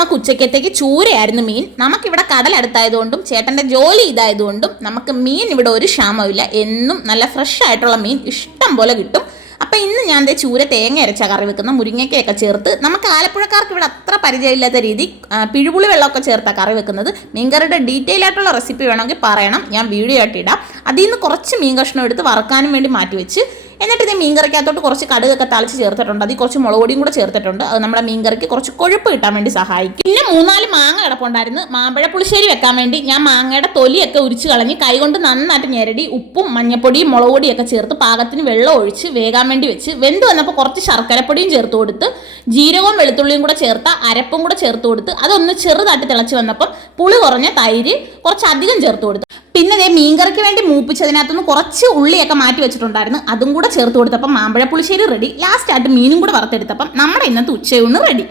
നമുക്ക് ഉച്ചക്കത്തേക്ക് ചൂരയായിരുന്നു മീൻ. നമുക്കിവിടെ കടലടുത്തായതുകൊണ്ടും ചേട്ടൻ്റെ ജോലി ഇതായതുകൊണ്ടും നമുക്ക് മീൻ ഇവിടെ ഒരു ക്ഷാമമില്ല. എന്നും നല്ല ഫ്രഷ് ആയിട്ടുള്ള മീൻ ഇഷ്ടം പോലെ കിട്ടും. അപ്പം ഇന്ന് ഞാൻ ചൂര തേങ്ങ അരച്ച കറി വെക്കുന്ന മുരിങ്ങയ്ക്കയൊക്കെ ചേർത്ത്, നമുക്ക് ആലപ്പുഴക്കാർക്ക് ഇവിടെ അത്ര പരിചയമില്ലാത്ത രീതി പിഴുപുളി വെള്ളമൊക്കെ ചേർത്താണ് കറി വെക്കുന്നത്. മീൻകറിയുടെ ഡീറ്റെയിൽ ആയിട്ടുള്ള റെസിപ്പി വേണമെങ്കിൽ പറയണം, ഞാൻ വീഡിയോ ആയിട്ട് ഇടാം. അതിൽ നിന്ന് കുറച്ച് മീൻ കഷ്ണം എടുത്ത് വറക്കാനും വേണ്ടി മാറ്റി വെച്ച്, എന്നിട്ട് ഇത് മീൻകറിക്കകത്തോട്ട് കുറച്ച് കടുകൊക്കെ തളിച്ച് ചേർത്തിട്ടുണ്ട്. അതിൽ കുറച്ച് മുളക് പൊടിയും കൂടെ ചേർത്തിട്ടുണ്ട്. അത് നമ്മുടെ മീൻകറിക്ക് കുറച്ച് കൊഴുപ്പ് കിട്ടാൻ വേണ്ടി സഹായിക്കും. പിന്നെ 3-4 മാങ്ങ കിടപ്പുണ്ടായിരുന്നു. മാമ്പഴ പുളിശ്ശേരി വെക്കാൻ വേണ്ടി ഞാൻ മാങ്ങയുടെ തൊലിയൊക്കെ ഉരിച്ച് കളഞ്ഞ് കൈകൊണ്ട് നന്നായിട്ട് ഞെരടി ഉപ്പും മഞ്ഞപ്പൊടിയും മുളക് പൊടിയൊക്കെ ചേർത്ത് പാകത്തിന് വെള്ളം ഒഴിച്ച് വേകാൻ വേണ്ടി വെച്ച്, വെന്ത് വന്നപ്പോൾ കുറച്ച് ശർക്കരപ്പൊടിയും ചേർത്ത് കൊടുത്ത് ജീരകവും വെളുത്തുള്ളിയും കൂടെ ചേർത്ത് അരപ്പും കൂടെ ചേർത്ത് കൊടുത്ത് അതൊന്ന് ചെറുതായിട്ട് തിളച്ച് വന്നപ്പം പുളി കുറഞ്ഞ തൈര് കുറച്ചധികം ചേർത്ത് കൊടുത്തു. പിന്നെ മീൻകറിക്ക് വേണ്ടി മൂപ്പിച്ചതിനകത്തുനിന്ന് കുറച്ച് ഉള്ളിയൊക്കെ മാറ്റി വെച്ചിട്ടുണ്ടായിരുന്നു. അതും കൂടെ ചേർത്ത് കൊടുത്തപ്പം മാമ്പഴ പുളിശ്ശേരി റെഡി. ലാസ്റ്റ് ആയിട്ട് മീനും കൂടെ വറുത്തെടുത്തപ്പം നമ്മുടെ ഇന്നത്തെ ഉച്ചയൂണ് റെഡി.